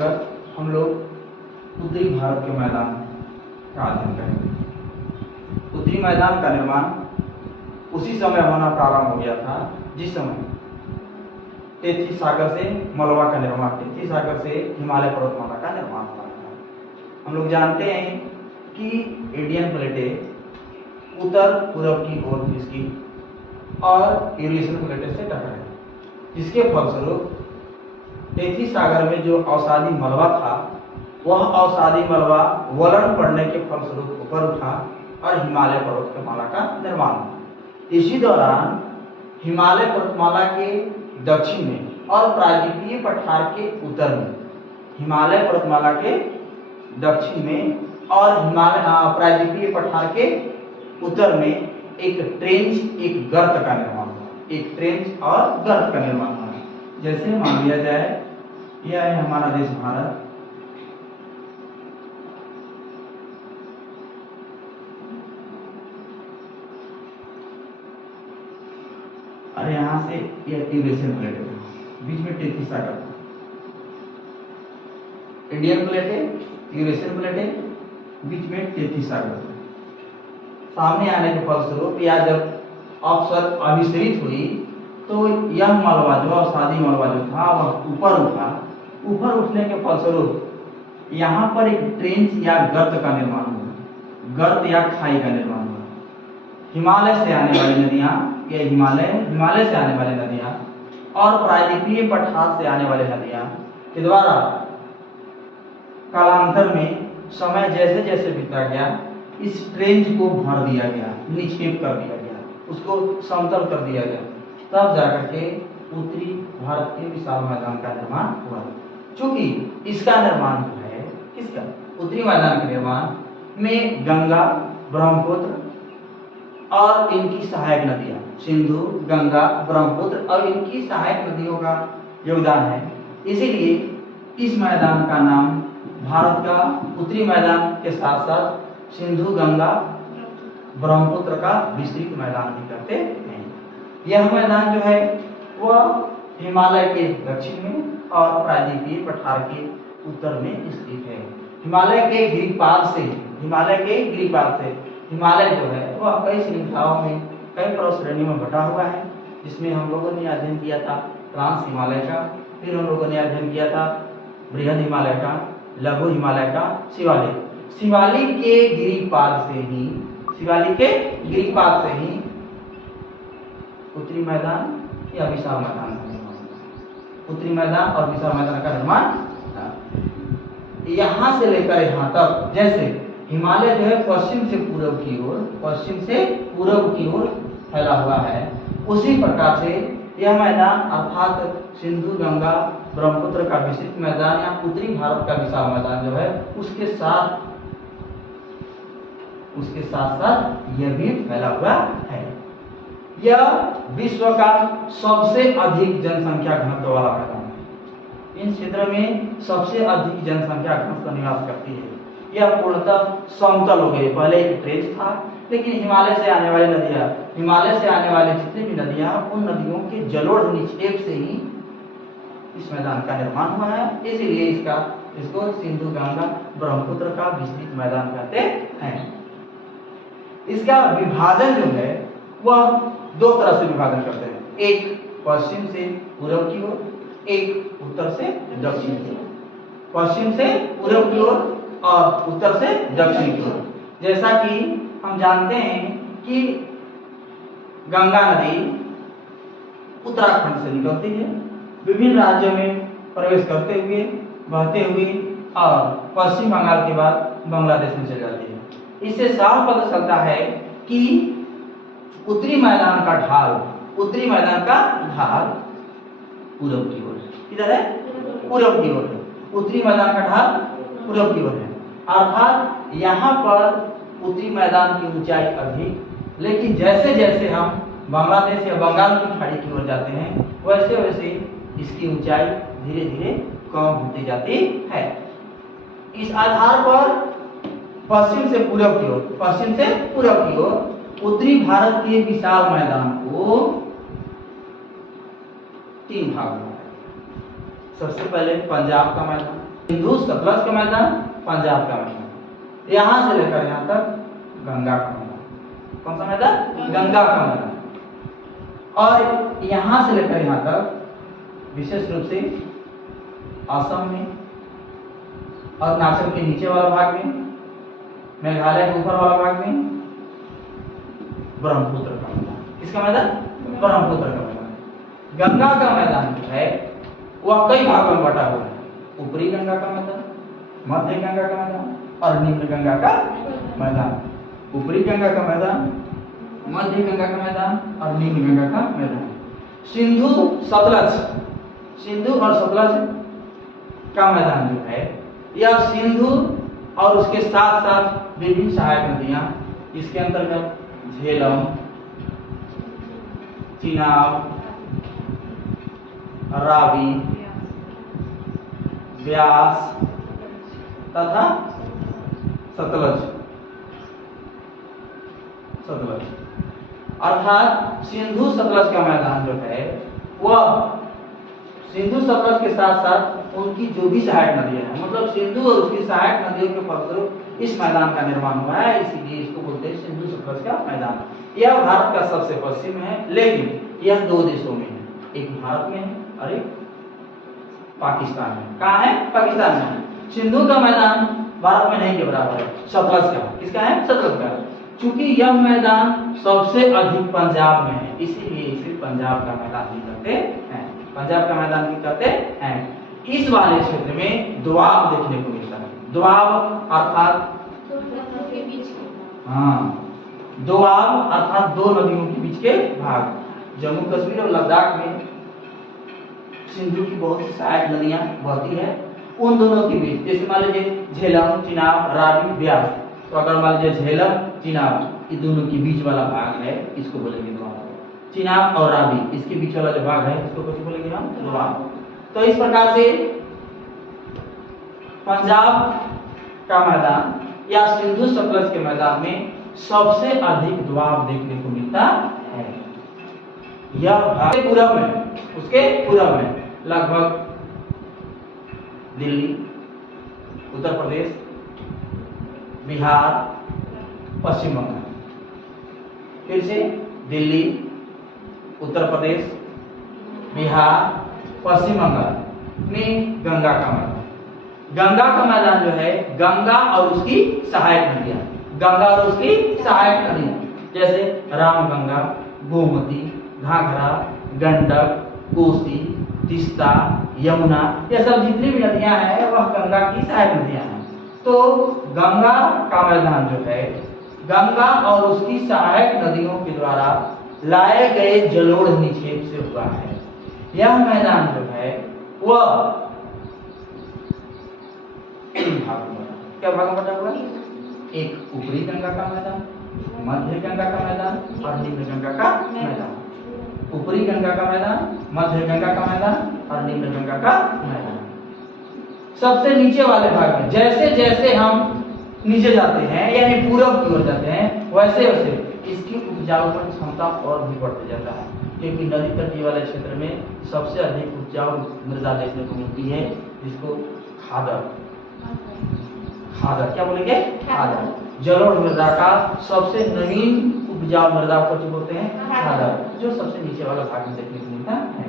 अंतर्गत हम लोग उत्तरी भारत के मैदान का अध्ययन करेंगे। उत्तरी मैदान का निर्माण उसी समय होना प्रारंभ हो गया था जिस समय तेथी सागर से मलबा का निर्माण, तेथी सागर से हिमालय पर्वतमाला का निर्माण हुआ था। हम लोग जानते हैं कि इंडियन प्लेटें उत्तर पूर्व की ओर खिसकी और यूरेशियन प्लेटें से टकराई, जिसके फलस्वरूप तेथी सागर में जो अवसादी मलबा था वह अवसादी मलबा वलन पड़ने के फलस्वरूप ऊपर उठा और हिमालय पर्वतमाला का निर्माण हुआ। इसी दौरान हिमालय पर्वतमाला के दक्षिण में और प्रायद्वीपीय पठार के उत्तर में, हिमालय पर्वतमाला के दक्षिण में और हिमालय प्रायद्वीपीय पठार के उत्तर में एक ट्रेंच, एक गर्त का निर्माण हुआ। एक ट्रेंच और गर्त का निर्माण हुआ। जैसे मान लिया जाए यह है हमारा देश भारत, और यहाँ से यह यूरेशियन प्लेट है, बीच में तेथी सागर, इंडियन प्लेटें, यूरेशियन प्लेटें, बीच में तेथी सागर। सामने आने के फलस्वरूप या जब अपसर अभिसरित हुई तो यह मलबा जो अवसादी मलबा जो था वह ऊपर उठा। ऊपर उठने के फलस्वरूप यहाँ पर एक ट्रेंच या गर्त का निर्माण हुआ, गर्त या खाई का निर्माण हुआ। हिमालय से आने वाली नदियाँ, ये हिमालय से आने वाली नदियाँ और प्रायद्वीपीय पठार से आने वाली नदियाँ के द्वारा कालांतर में समय जैसे जैसे बीतता गया इस ट्रेंच को भर दिया गया, निक्षेप कर दिया गया, उसको समतल कर दिया गया, तब जाकर के उत्तरी भारत के विशाल मैदान का निर्माण हुआ। चूंकि इसका निर्माण जो है किसका, उत्तरी मैदान के निर्माण में गंगा, ब्रह्मपुत्र और इनकी सहायक नदियां सिंधु, गंगा, ब्रह्मपुत्र और इनकी सहायक नदियों का योगदान है। इसीलिए इस मैदान का नाम भारत का उत्तरी मैदान के साथ साथ सिंधु, गंगा, ब्रह्मपुत्र का विस्तृत मैदान भी कहते हैं। यह मैदान जो है वह हिमालय के दक्षिण में और प्रायद्वीपीय पठार के उत्तर में स्थित है। हिमालय के गिरिपाद से हिमालय जो है वह कई श्रृंखलाओं में, कई पर्वत श्रेणियों में बटा हुआ है, जिसमें हम लोगों ने अध्ययन किया था ट्रांस हिमालय का, फिर हम लोगों ने अध्ययन किया था बृहद हिमालय का, लघु हिमालय का, शिवालिक के गिरिपाद से ही उत्तरी मैदान या विशाल मैदान का निर्माण, उत्तरी मैदान और विशाल मैदान का निर्माण यहाँ से लेकर यहाँ तक। जैसे हिमालय जो है पश्चिम से पूर्व की ओर फैला हुआ है, उसी प्रकार से यह मैदान अर्थात सिंधु, गंगा, ब्रह्मपुत्र का विस्तृत मैदान या उत्तरी भारत का विशाल मैदान जो है उसके साथ साथ यह भी फैला हुआ है। यह विश्व का सबसे अधिक जनसंख्या घनत्व वाला मैदान है। इन क्षेत्र में सबसे अधिक जनसंख्या घनत्व निवास करती है। यह पूर्णतः समतल हो गई। पहले एक ट्रेंच था, लेकिन हिमालय से आने वाली जितनी भी नदियां, उन नदियों के जलोढ़ निक्षेप से ही इस मैदान का निर्माण हुआ है। इसीलिए इसको सिंधु, गंगा, ब्रह्मपुत्र का विस्तृत मैदान कहते हैं। इसका विभाजन जो है वह दो तरह से विभाजन करते हैं, एक पश्चिम से पूर्व की ओर, एक उत्तर से दक्षिण की ओर। पश्चिम से पूर्व की ओर और उत्तर से दक्षिण की ओर। जैसा कि हम जानते हैं कि गंगा नदी उत्तराखंड से निकलती है, विभिन्न राज्यों में प्रवेश करते हुए, बहते हुए और पश्चिम बंगाल के बाद बांग्लादेश में चल जाती है। इससे साफ पता चलता है कि उत्तरी मैदान का ढाल पूर्व की ओर है। किधर है? पूर्व की ओर है। उत्तरी मैदान का ढाल पूर्व की ओर है, अर्थात यहाँ पर उत्तरी मैदान की ऊंचाई अधिक, लेकिन जैसे जैसे हम बांग्लादेश या बंगाल की खाड़ी की ओर जाते हैं वैसे वैसे इसकी ऊंचाई धीरे धीरे कम होती जाती है। इस आधार पर पश्चिम से पूर्व की ओर उत्तरी भारत के विशाल मैदान को तीन भाग में है। सबसे पहले पंजाब का मैदान, सिंधु सतलज का मैदान, पंजाब का मैदान, यहाँ से लेकर यहाँ तक गंगा का मैदान। कौन सा मैदान? गंगा का मैदान। और यहाँ से लेकर यहाँ तक विशेष रूप से असम में, अरुणाचल के नीचे वाला भाग में, मेघालय के ऊपर वाला भाग में ब्रह्मपुत्र का मैदान। किसका मैदान? ब्रह्मपुत्र का मैदान। गंगा का मैदान जो है वह कई भागों में बटा हुआ है। ऊपरी गंगा का मैदान, मध्य गंगा का मैदान और निम्न गंगा का मैदान। ऊपरी गंगा का मैदान, मध्य गंगा का मैदान और निम्न गंगा का मैदान। सिंधु सतलज, सिंधु और सतलज का मैदान जो है यह सिंधु और उसके साथ साथ विभिन्न सहायक नदियां, इसके अंतर्गत झेलम, चिनाब, रावी, व्यास तथा सतलज, सतलज अर्थात सिंधु सतलज का मैदान जो है वह सिंधु सतलज के साथ साथ उनकी जो भी सहायक नदियां हैं, मतलब सिंधु और उसकी सहायक नदियों के फलस्वरूप इस मैदान का निर्माण हुआ है, इसीलिए इसको बोलते हैं सिंधु सतलज का मैदान। यह भारत का सबसे पश्चिम है, लेकिन यह दो देशों में है, एक भारत में है और एक पाकिस्तान में। कहाँ है? पाकिस्तान में। सिंधु का मैदान भारत में नहीं के बराबर है सतलज का। किसका है? सतलज का। चूंकि यह मैदान सबसे अधिक पंजाब में है, इसीलिए इसे पंजाब का मैदान भी कहते हैं। पंजाब का मैदान भी कहते हैं। इस वाले क्षेत्र में दोआब देखने को मिलता है। दोआब अर्थात दोआब अर्थात दो नदियों के बीच के भाग। जम्मू कश्मीर और लद्दाख में सिंधु की बहुत सी सहायक नदियां बहती है, उन दोनों के बीच, जैसे मान लीजिए झेलम, चिनाब, रावी, ब्यास, तो अगर मान लीजिए झेलम, चिनाब ये दोनों के बीच वाला भाग है, इसको बोलेंगे दोआब। चिनाब और रावी इसके बीच वाला जो भाग है इसको कैसे बोलेंगे हम? दोआब। तो इस प्रकार से पंजाब का मैदान या सिंधु सतलज के मैदान में सबसे अधिक दोआब देखने को मिलता है। यह भाग पूरब में, उसके पूरब में लगभग दिल्ली, उत्तर प्रदेश, बिहार, पश्चिम बंगाल, फिर से दिल्ली, उत्तर प्रदेश, बिहार, पश्चिम बंगाल में गंगा का मैदान। गंगा का मैदान जो है गंगा और उसकी सहायक नदियां, गंगा और उसकी सहायक नदियां जैसे रामगंगा, गोमती, घाघरा, गंडक, कोसी, तीस्ता, यमुना, ये सब जितनी भी नदियां हैं वह गंगा की सहायक नदियां हैं। तो गंगा का मैदान जो है गंगा और उसकी सहायक नदियों के द्वारा लाए गए जलोढ़ निक्षेप से हुआ है। यह मैदान जो है वह तीन भागों में, क्या भागों में बटा हुआ है? एक ऊपरी गंगा का मैदान, मध्य गंगा का मैदान और निम्न गंगा का मैदान। ऊपरी गंगा का मैदान, मध्य गंगा का मैदान और निम्न गंगा का मैदान। सबसे नीचे वाले भाग में जैसे जैसे हम नीचे जाते हैं यानी पूरब की ओर जाते हैं, वैसे वैसे इसकी उपजाऊपन क्षमता और भी बढ़ते जाता है, क्योंकि नदी तटीय वाले क्षेत्र में सबसे अधिक उपजाऊ मृदा देखने को मिलती है, जिसको खादर, खादर क्या बोलेंगे? खादर। जलोढ़ मृदा का सबसे नवीन उपजाऊ मृदा को जो बोलते हैं खादर, जो सबसे नीचे वाला भाग में देखने को मिलता है।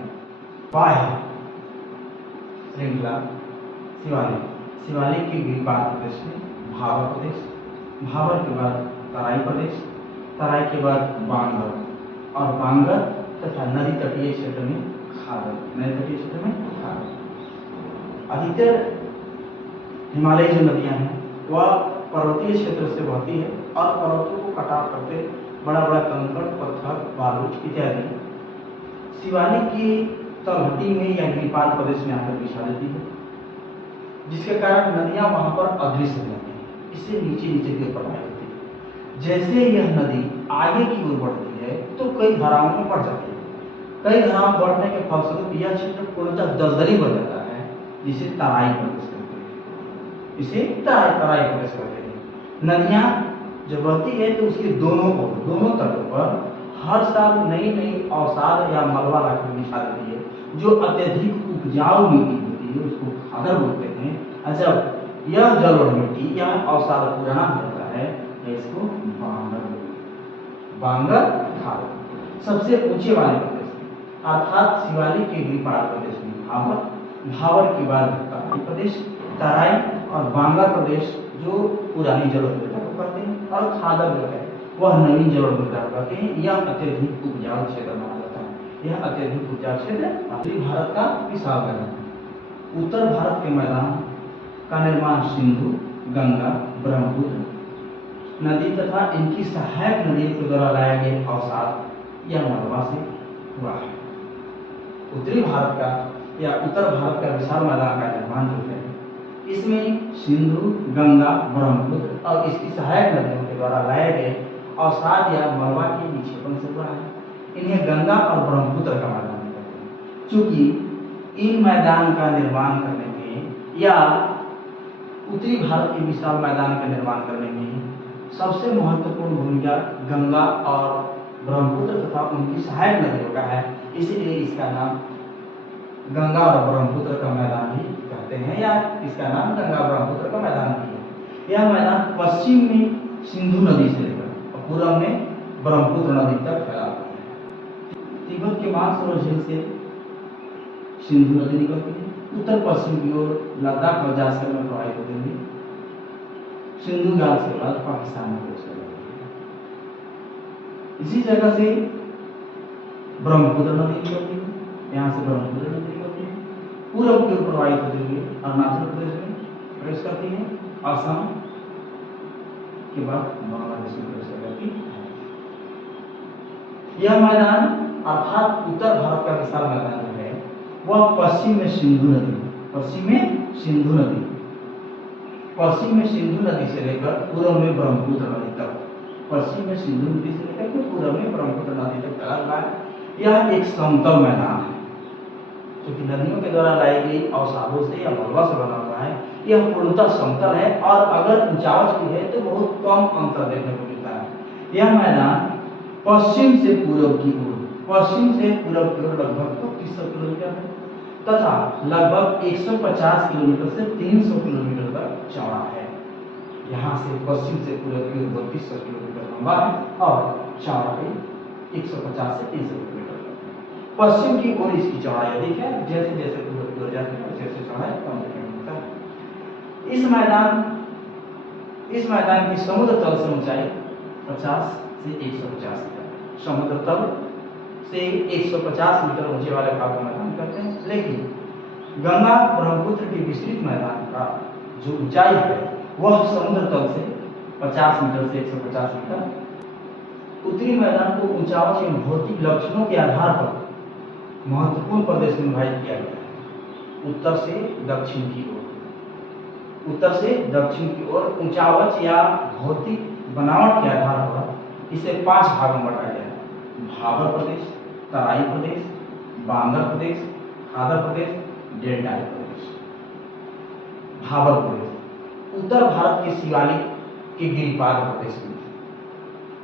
वाह श्रृंखला शिवालिक, शिवालिक के गिरिपाद प्रदेश में भाबर प्रदेश, भाबर के बाद तराई प्रदेश, तराई के बाद बांगर और बांगर तथा नदी तटीय क्षेत्र में खादर, नदी तटीय क्षेत्र में खादर। अधिकतर हिमालयी जो नदियां हैं वह पर्वतीय क्षेत्र से बहती है और पर्वतों को कटाव करते बड़ा बड़ा कंकड़, पत्थर, बालू इत्यादि शिवालिक की तलहटी में या गिरिपाद प्रदेश में आकर बिछा देती है, जिसके कारण नदियां वहां पर अदृश्य हो जाती है, इससे नीचे नीचे गिर प्रवाहित होती है। जैसे यह नदी आगे की ओर बढ़ती है तो कई धाराओं में बढ़ जाती है, कई धाराओं बढ़ने के फलस्वरूप यह क्षेत्र पूर्णतः दलदली बन जाता है, जिसे तराई प्रदेश कहते हैं, इसे तराई प्रदेश कहते हैं। नदियां जब बहती है तो उसके दोनों तटों पर हर साल नई नई अवसाद या मलबा लाकर बिछा देती है, जो अत्यधिक उपजाऊ मिट्टी होती है उसको खादर बोलते हैं, अच्छा, यह जलोढ़ मिट्टी यह अवसाद पुराना होता है, इसको बांगर खाल सबसे ऊंचे वाले प्रदेश में अर्थात शिवालिक के गिरिपाद प्रदेश में भाबर के बाद प्रदेश, तराई और बांगर प्रदेश जो पुरानी जलोढ़ मृदा को कहते हैं, और खादर जो है वह नवीन जलोढ़ मृदा को कहते हैं। यह अत्यधिक उपजाऊ क्षेत्र माना जाता है। यह अत्यधिक उपजाऊ क्षेत्र उत्तरी भारत का विशाल मैदान। उत्तर भारत के मैदान का निर्माण सिंधु, गंगा, ब्रह्मपुत्र नदी तथा इनकी सहायक नदियों के द्वारा लाया गया अवसाद या मलबा से हुआ है। उत्तरी भारत का या उत्तर भारत का विशाल मैदान का निर्माण जो है इसमें सिंधु, गंगा, ब्रह्मपुत्र और इसकी सहायक नदियों के द्वारा लाए गए अवसाद या मलबा के निक्षेपण से हुआ है। इन्हें गंगा और ब्रह्मपुत्र का मैदान कहते हैं। चूंकि इन मैदान का निर्माण करने में या उत्तरी भारत के विशाल मैदान का निर्माण करने में सबसे महत्वपूर्ण भूमिका गंगा और ब्रह्मपुत्र तथा उनकी सहायक नदियों का है, इसीलिए इसका नाम गंगा और ब्रह्मपुत्र का मैदान भी कहते हैं, या इसका नाम गंगा ब्रह्मपुत्र का मैदान भी है। यह मैदान पश्चिम में सिंधु नदी से लेकर और पूर्व में ब्रह्मपुत्र नदी तक फैला हुआ है। तिब्बत के मानसरोवर झील से सिंधु नदी निकलती है, उत्तर पश्चिम की ओर लद्दाख और जासकर में प्रवाहित होती है, सिंधु गाल के बाद पाकिस्तान में प्रवेश कर जाती है। इसी जगह से ब्रह्मपुत्र नदी निकलती है, यहाँ से ब्रह्मपुत्र नदी निकलती है, पूर्व की ओर प्रवाहित होती हुई अरुणाचल प्रदेश में प्रवेश करती है, असम के बाद बांग्लादेश में प्रवेश कर जाती है। यह मैदान अर्थात उत्तर भारत का विशाल मैदान जो है वह पश्चिम में सिंधु नदी से लेकर पूर्व में ब्रह्मपुत्र नदी तक, पश्चिम में सिंधु नदी से लेकर पूर्व में ब्रह्मपुत्र नदी तक फैला हुआ है। यह एक समतल मैदान है क्योंकि नदियों के द्वारा लाई गई अवसादों से या मलबा से बना हुआ है। यह पूर्णतः समतल है और अगर ऊंचाई की है तो बहुत कम अंतर देखने को मिलता है। यह मैदान पश्चिम से पूर्व की ओर लगभग 2500 किलोमीटर है तथा लगभग 150 किलोमीटर से 300 किलोमीटर तक चौड़ा है। यहाँ से पश्चिम से पूर्व की ओर 3200 किलोमीटर लंबा है और चौड़ाई 150 से 300 किलोमीटर तक। पश्चिम की ओर इसकी चौड़ाई अधिक है, जैसे जैसे पूर्व की ओर जाते हैं वैसे चौड़ाई कम देखने को मिलता है। इस मैदान की समुद्र तल से ऊंचाई 50 से 150 मीटर, समुद्र तल से 150 मीटर ऊंचे वाले भाग को मैदान कहते हैं। लेकिन गंगा ब्रह्मपुत्र के विस्तृत मैदान का जो ऊंचाई है वह समुद्र तल से 50 मीटर से 150 मीटर। उत्तरी मैदान को ऊंचाई एवं भौतिक लक्षणों के आधार पर महत्वपूर्ण प्रदेश में विभाजित किया गया है। उत्तर से दक्षिण की ओर ऊंचावच या भौतिक बनावट के आधार पर इसे 5 भागों में बांटा गया है: भाबर प्रदेश, तराई प्रदेश, बांगर प्रदेश, खादर प्रदेश, डेल्टाई प्रदेश। भाबर प्रदेश उत्तर भारत के शिवालिक के गिरिपाद प्रदेश में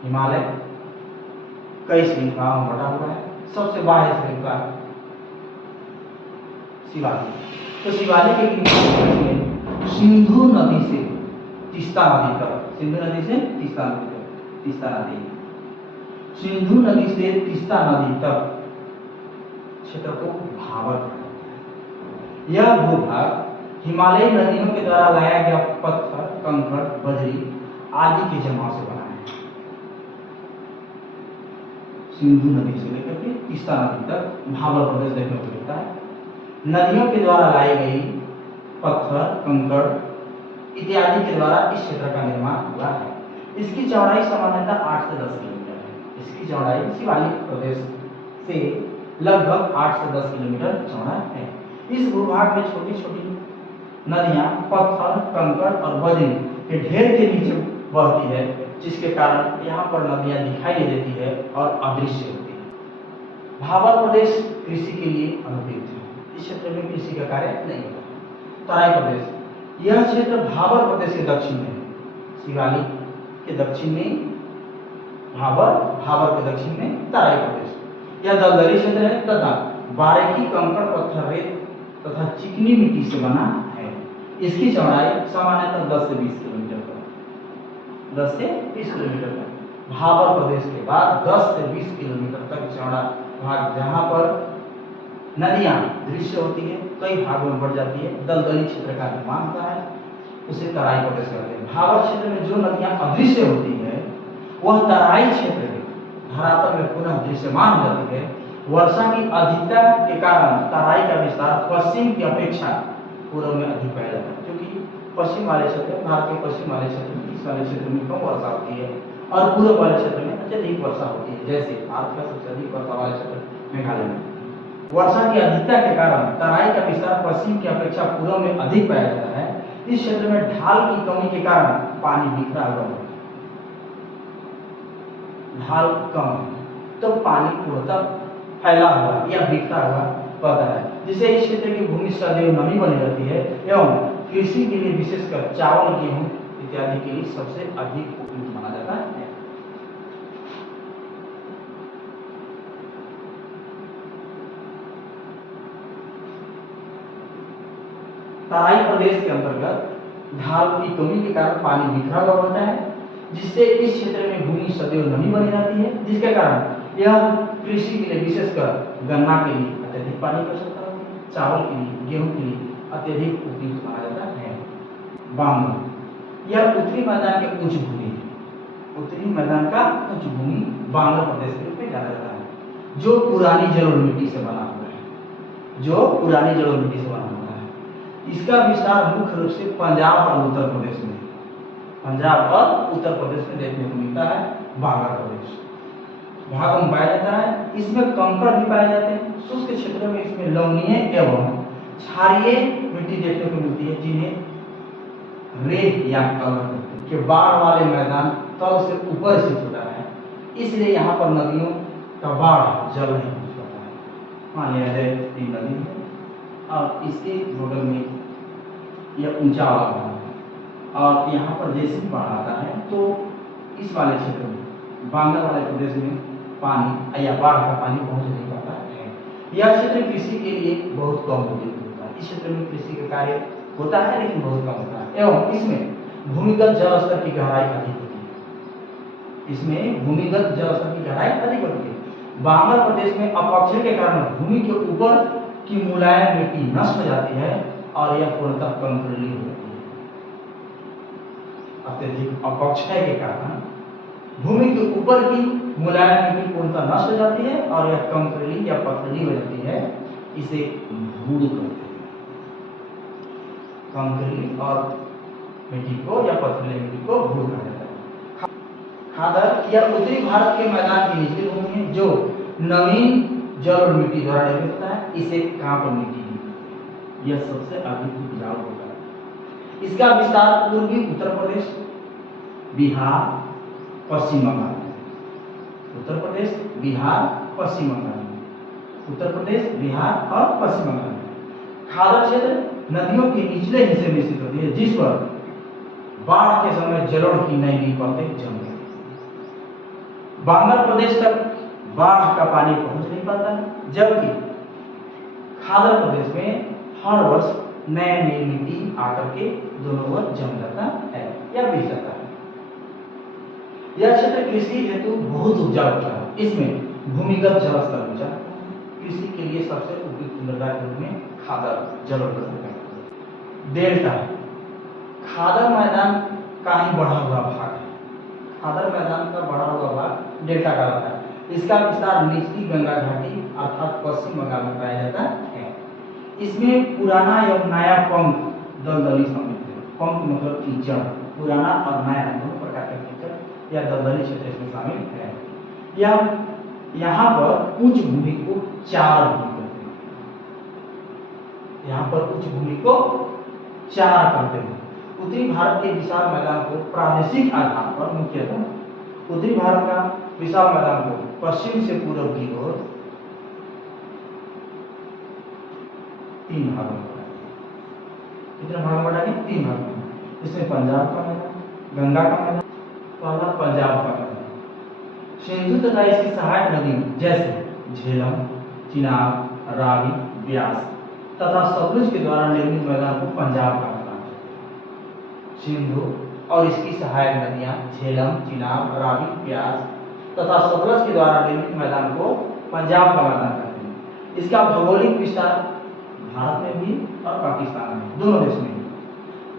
हिमालय कई श्रृंखलाओं में बटा हुआ है। सबसे बाह्य श्रृंखला शिवालिक, तो शिवालिक के गिरिपाद प्रदेश में सिंधु नदी से तीस्ता नदी तक, सिंधु नदी से तीस्ता नदी तक क्षेत्र को भाबर कहते हैं। यह भूभाग हिमालयी नदियों के द्वारा लाया गया पत्थर, कंकड़, बजरी आदि के जमाव से बना है। सिंधु नदी से लेकर के तीस्ता नदी तक भाबर प्रदेश देखने को मिलता है। नदियों के द्वारा लाई गई पत्थर, कंकड़ इत्यादि के द्वारा इस क्षेत्र का निर्माण हुआ है। इसकी चौड़ाई सामान्यतः 8 से 10 किलोमीटर है। इसकी चौड़ाई शिवालिक प्रदेश से लगभग 8 से 10 किलोमीटर चौड़ा है। इस भूभाग में छोटी छोटी नदियां पत्थर, कंकड़ और बजरी के ढेर के नीचे बहती है, जिसके कारण यहाँ पर नदियां दिखाई नहीं देती है और अदृश्य होती है। भाबर प्रदेश कृषि के लिए अनुपयुक्त है। इस क्षेत्र में कृषि का कार्य नहीं होता। तराई प्रदेश, यह क्षेत्र भाबर प्रदेश के दक्षिण में, शिवालिक के दक्षिण में भाबर के दक्षिण में तराई प्रदेश। यह दलदली क्षेत्र है तथा बारीकी कंकड़, पत्थर, रेत तथा चिकनी मिट्टी से बना है। इसकी चौड़ाई सामान्यतः 10 से 20 किलोमीटर तक, 10 से 20 किलोमीटर तक। भाबर प्रदेश के बाद 10 से 20 किलोमीटर तक चौड़ा भाग, जहाँ पर नदियां दृश्य होती है, कई भागों में बढ़ जाती है, दलदली क्षेत्र का निर्माण होता है, उसे तराई प्रदेश कहते हैं। भाबर क्षेत्र में जो नदियां अदृश्य होती है वह तराई क्षेत्र में धरातल में पुनः दृश्यमान हो जाती है। वर्षा की अधिकता के कारण तराई का विस्तार पश्चिम की अपेक्षा पूर्व में अधिक पाया जाता है, क्योंकि पश्चिम वाले क्षेत्र, भारत के पश्चिम वाले क्षेत्र में, इस वाले क्षेत्र में कम वर्षा होती है और पूर्व वाले क्षेत्र में अत्यधिक वर्षा होती है। जैसे भारत का सबसे अधिक वर्षा वाला क्षेत्र मेघालय में। वर्षा की अधिकता के कारण तराई का विस्तार पश्चिम की अपेक्षा पूर्व में अधिक पाया जाता है। इस क्षेत्र में ढाल की कमी के कारण पानी बिखरा हुआ है। ढाल कम है तो पानी पूर्णतः फैला हुआ या बिखरा हुआ पड़ता है, जिससे इस क्षेत्र की भूमि सदैव नमी बनी रहती है एवं कृषि के लिए विशेषकर चावल, गेहूं इत्यादि के लिए सबसे अधिक उपयुक्त माना जाता है। तराई प्रदेश के अंतर्गत ढाल की कमी के कारण पानी बिखरा हुआ होता है, जिससे इस क्षेत्र में भूमि सदैव नमी बनी रहती है, जिसके कारण यह कृषि के लिए विशेषकर गन्ना के लिए अत्यधिक पानी की आवश्यकता होती है, चावल के लिए, गेहूं के लिए अत्यधिक उपयुक्त माना जाता है। बांग्ला, यह उत्तरी मैदान के उच्च भूमि है। उत्तरी मैदान का उच्च भूमि बांग्ला प्रदेश के रूप में जाना जाता है, जो पुरानी जलोढ़ मिट्टी से बना हुआ है, जो पुरानी जलोढ़ मिट्टी से बना हुआ है। इसका विस्तार मुख्य रूप से पंजाब और उत्तर प्रदेश में, पंजाब और उत्तर प्रदेश में देखने को मिलता है। बांग्ला प्रदेश भागों में पाया जाता है। इसमें कंकड़ भी पाए जाते हैं। शुष्क क्षेत्रों में इसमें लवणीय एवं क्षारीय मिट्टी देखने को मिलती है, जिन्हें रेत या कलर के बाढ़ वाले मैदान तल से ऊपर स्थित होता है, इसलिए यहाँ पर नदियों का बाढ़ जल नहीं पहुंच पाता है। मान लिया जाए तीन नदी है और इसके बगल में यह ऊंचा वाला भाग है और यहाँ पर जैसे भी बाढ़ आता है तो इस वाले क्षेत्र में, बांग्ला वाले प्रदेश में पानी या बाढ़ का पानी पहुंच नहीं पाता है। यह क्षेत्र कृषि के लिए बहुत कम उपयुक्त होता है। इस क्षेत्र में कृषि का कार्य होता है लेकिन बहुत कम होता है एवं इसमें भूमिगत जल स्तर की गहराई अधिक होती है। इसमें भूमिगत जल स्तर की गहराई अधिक होती है। बांग्ला प्रदेश में अपक्षय के कारण भूमि के ऊपर की मुलायम मिट्टी नष्ट हो जाती है और यह पूर्णतः कंकरीली हो जाती है। अत्यधिक अपक्षय के कारण भूमि के ऊपर की मुलायम मिट्टी पूर्णतः नष्ट हो जाती है और यह कंकरीली या पथरीली हो जाती है। इसे भूड कहते हैं। कंकरीली और मिट्टी को या पथरीली मिट्टी को भूड कहा जाता है। खादर यह उत्तरी भारत के मैदान की निचली भूमि है जो नवीन जल और मिट्टी द्वारा निर्मित होता है। इसे कांप मिट्टी, यह सबसे अधिक उपजाऊ होता है। इसका विस्तार पूर्वी उत्तर प्रदेश, बिहार, पश्चिम बंगाल, उत्तर प्रदेश, बिहार, पश्चिम बंगाल, उत्तर प्रदेश, बिहार और पश्चिम बंगाल। खादर क्षेत्र नदियों के निचले हिस्से में स्थित होती है, जिस पर बाढ़ के समय जलोढ़ की नई परतें जम गई। बांग्ला प्रदेश तक बाढ़ का पानी पहुंच नहीं पाता है, जबकि खादर प्रदेश में हर वर्ष नए नई मिट्टी आकर के दोनों ओर जम जाता है या बिछ जाता है। यह क्षेत्र कृषि हेतु बहुत उपजाऊ होता है। इसमें भूमिगत जल स्तर ऊंचा, कृषि के लिए सबसे उपयुक्त मृदा के रूप में खादर जल उपलब्ध। डेल्टा खादर मैदान का ही बढ़ा हुआ भाग है। खादर मैदान का बढ़ा हुआ भाग डेल्टा का होता है। इसका विस्तार निचली गंगा घाटी अर्थात पश्चिम बंगाल में पाया जाता है। इसमें पुराना एवं नया पंख दलदली सम्मिलित है। पंख मतलब कीचड़, पुराना और नया दोनों प्रकार के कीचड़ या दलदली क्षेत्र इसमें शामिल है। यहाँ पर उच्च भूमि को चार भाग करते हैं। यहाँ पर उच्च भूमि को चार करते हैं। उत्तरी भारत के विशाल मैदान को प्रादेशिक आधार पर मुख्यतः उत्तरी भारत का विशाल मैदान को पश्चिम से पूर्व की ओर तीन भागों में बांटा गया। कितने भागों में बांटा गया? तीन भागों में। इसमें पंजाब का मैदान, गंगा का मैदान, पहला पंजाब का मैदान, सिंधु तथा इसकी सहायक नदियों जैसे झेलम, चिनाब, रावी, ब्यास तथा सतलुज के द्वारा निर्मित मैदान को पंजाब का मैदान सिंधु और इसकी सहायक नदियां झेलम, चिनाब, रावी, ब्यास तथा सतलज के द्वारा निर्मित मैदान को पंजाब का मैदान कहते हैं। इसका भौगोलिक विस्तार भारत में भी और पाकिस्तान में, दोनों देश में,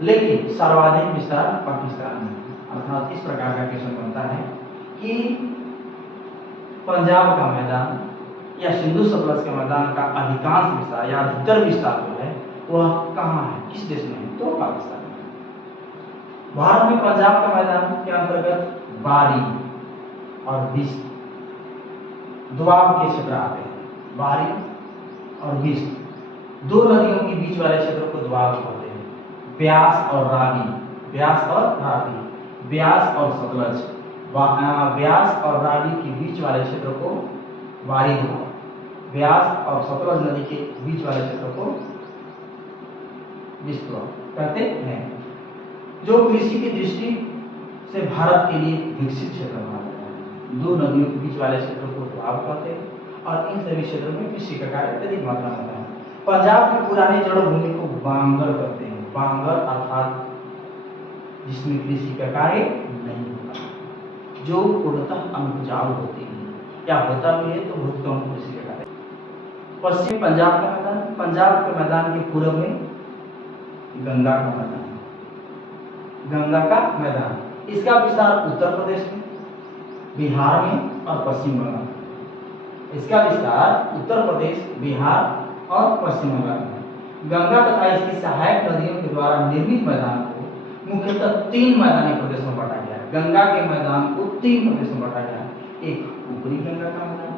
लेकिन सर्वाधिक विस्तार पाकिस्तान में। अर्थात इस प्रकार का क्वेश्चन बनता है कि पंजाब का मैदान या सिंधु सतलज के मैदान का अधिकांश विस्तार या अधिकतर विस्तार जो है वह कहाँ है, किस देश में है, तो पाकिस्तान में। भारत में पंजाब का मैदान के अंतर्गत बारी और बिस्त दोआब के क्षेत्र आते हैं। बारी और बिस्त दो नदियों के बीच वाले क्षेत्र को दोआब कहते हैं। ब्यास और रावी, ब्यास और रावी, ब्यास और सतलज, ब्यास और रावी के बीच वाले क्षेत्र को बारी दोआब, ब्यास और सतलज नदी के बीच वाले क्षेत्र को बिस्त कहते हैं। जो कृषि की दृष्टि से भारत के लिए विकसित क्षेत्र माना जाता है। दो नदियों के बीच वाले क्षेत्र को दोआब कहते हैं और इन सभी क्षेत्रों में कृषि का कार्य अधिक मात्रा में होता है। पंजाब की पुरानी जड़भूमि को बांगर कहते हैं। बांगर अर्थात जिसमें कृषि का कार्य नहीं होता, जो पूर्णतः अनुपजाऊ होती है या होता भी है तो बहुत कम कृषि का कार्य। पश्चिम पंजाब का मैदान, पंजाब के मैदान के पूर्व में गंगा का मैदान, गंगा का मैदान, इसका विस्तार उत्तर प्रदेश में, बिहार में और पश्चिम बंगाल में। इसका विस्तार उत्तर प्रदेश, बिहार और पश्चिम बंगाल में। गंगा तथा इसकी सहायक नदियों के द्वारा निर्मित मैदान को मुख्यतः 3 मैदानी प्रदेशों में बांटा गया है। गंगा के मैदान को 3 प्रदेशों में बांटा गया है। एक ऊपरी गंगा का मैदान,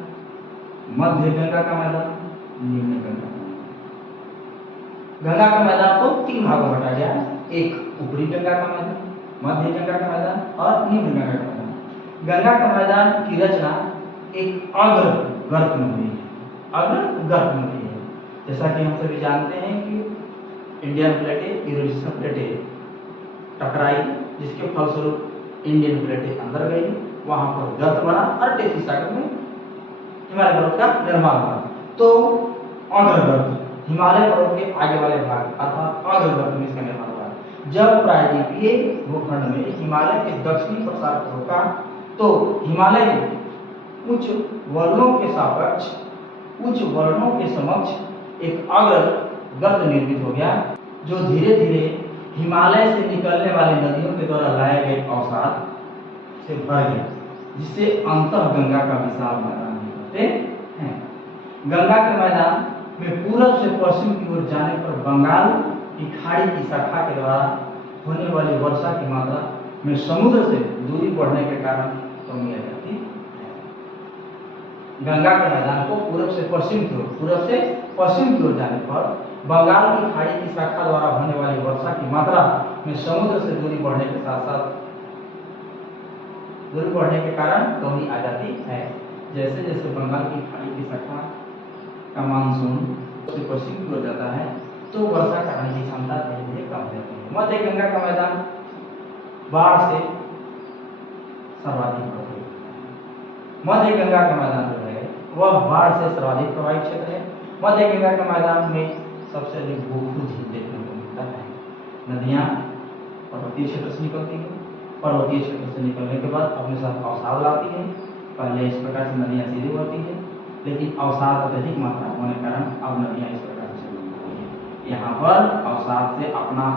मध्य गंगा का मैदान, निम्न गंगा का मैदान। गंगा का मैदान को 3 भागों में बांटा गया है। एक ऊपरी गंगा का मैदान, मध्य गंगा का मैदान और निम्न गंगा का मैदान। गंगा का मैदान की रचना एक अग्रगर्त नदी है, अग्रगर्त नदी है। जैसा कि हम सभी जानते हैं कि इंडियन प्लेटें, यूरेशियन प्लेटें टकराई, जिसके फलस्वरूप इंडियन प्लेटें अंदर गई, वहां पर गर्त बना और टेथी सागर में हिमालय पर्वत का निर्माण हुआ। तो अग्रगर्त हिमालय पर्वत के आगे वाले भाग अर्थात अग्रगर्त में इसका निर्माण हुआ। जब प्रायद्वीपीय भूखंड में हिमालय के दक्षिणी प्रसार को रोका तो हिमालय उच्च वर्णों के सापेक्ष, उच्च वर्णों के समक्ष एक अग्रगर्त निर्मित हो गया, जो धीरे धीरे हिमालय से निकलने वाली नदियों के द्वारा लाए गए अवसाद से भर गया, जिससे अंतः गंगा का विशाल मैदान कहते हैं। गंगा के मैदान में पूर्व से पश्चिम की ओर जाने पर बंगाल की खाड़ी की शाखा के द्वारा होने वाली वर्षा की मात्रा में समुद्र से दूरी बढ़ने के कारण कमी आ जाती है। गंगा के मैदान को पूर्व से पश्चिम की ओर जाने पर बंगाल की खाड़ी की शाखा द्वारा होने वाली वर्षा की मात्रा में समुद्र से दूरी बढ़ने के साथ साथ दूरी बढ़ने के कारण कमी आ जाती है। जैसे जैसे बंगाल की खाड़ी की शाखा का मानसून से पश्चिम की ओर जाता है तो वर्षा करने की क्षमता धीरे धीरे कम हो जाती है। मध्य गंगा का मैदान बाढ़ से सर्वाधिक प्रभावित है। मध्य गंगा का मैदान जो है वह बाढ़ से सर्वाधिक प्रभावित क्षेत्र है। मध्य गंगा के मैदान में सबसे अधिक गोखू झील देखने को मिलता है। नदियां पर्वतीय क्षेत्र से निकलती हैं, पर्वतीय क्षेत्र से निकलने के बाद अपने साथ अवसाद लाती है। पहले इस प्रकार से नदियां सीधी बढ़ती है, लेकिन अवसाद अत्यधिक मात्रा होने के कारण अब नदियां इस प्रकार से निकलती है। यहाँ पर अवसाद से अपना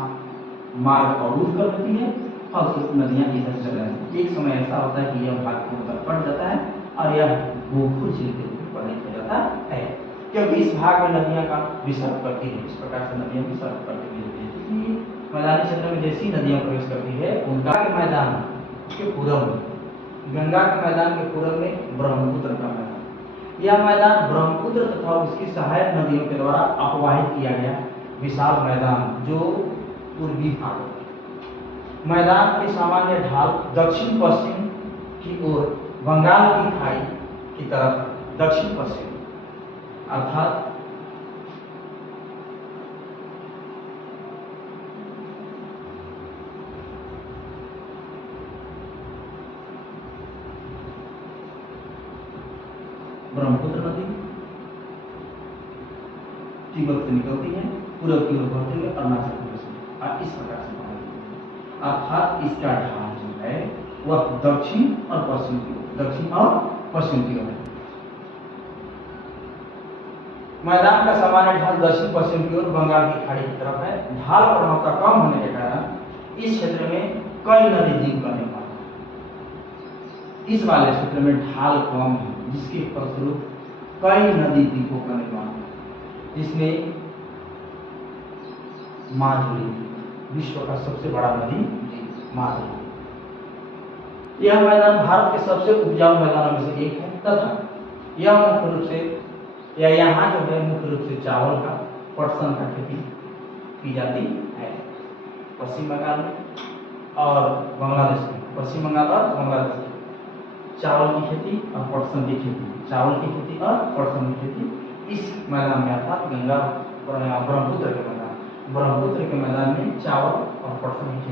मार्ग अवरुद्ध कर देती है, फलस्वरूप नदियां इधर चल रही हैं। एक समय ऐसा होता है कि यह भाग पूर्णतः कट जाता है और यह गोखू झील के रूप में परिणत हो जाता है, क्योंकि इस भाग में नदियां का विसर्ग करती है। इस प्रकार से नदियां विसर्ग करती है। मैदानी क्षेत्र में जैसी नदियां प्रवेश करती है, उनका के मैदान के पूर्व में, गंगा के मैदान के पूर्व में ब्रह्मपुत्र का मैदान। यह मैदान ब्रह्मपुत्र तथा उसकी सहायक नदियों के द्वारा अपवाहित किया गया विशाल मैदान जो पूर्वी भाग। मैदान के सामान्य ढाल दक्षिण पश्चिम की ओर बंगाल की खाड़ी की तरफ दक्षिण पश्चिम अर्थात ब्रह्मपुत्र नदी तिब्बत से निकलती है, पूर्व की ओर बढ़ती है अरुणाचल प्रदेश में और इस प्रकार से अर्थात इसका ढाल जो है वह दक्षिण और पश्चिम की ओर, दक्षिण और पश्चिम की ओर है। मैदान का सामान्य ढाल दक्षिण पश्चिम की ओर बंगाल की खाड़ी की तरफ है। ढाल प्रवणता कम होने के कारण इस क्षेत्र में कई नदी द्वीप का निर्माण है। इस वाले क्षेत्र में ढाल कम है, जिसके फलस्वरूप कई नदी द्वीपों का निर्माण है, जिसमें माजुली विश्व का सबसे बड़ा नदी द्वीप माजुली। यह मैदान भारत के सबसे उपजाऊ मैदानों में से एक है तथा यह मुख्य रूप से या यहाँ जो है मुख्य रूप से चावल का, पटसन का खेती की जाती है पश्चिम बंगाल में और बांग्लादेश में। पश्चिम बंगाल और बांग्लादेश में चावल की खेती और पटसन की खेती, चावल की खेती और पटसन की खेती इस मैदान में अर्थात गंगा ब्रह्मपुत्र के मैदान में चावल और पटसन की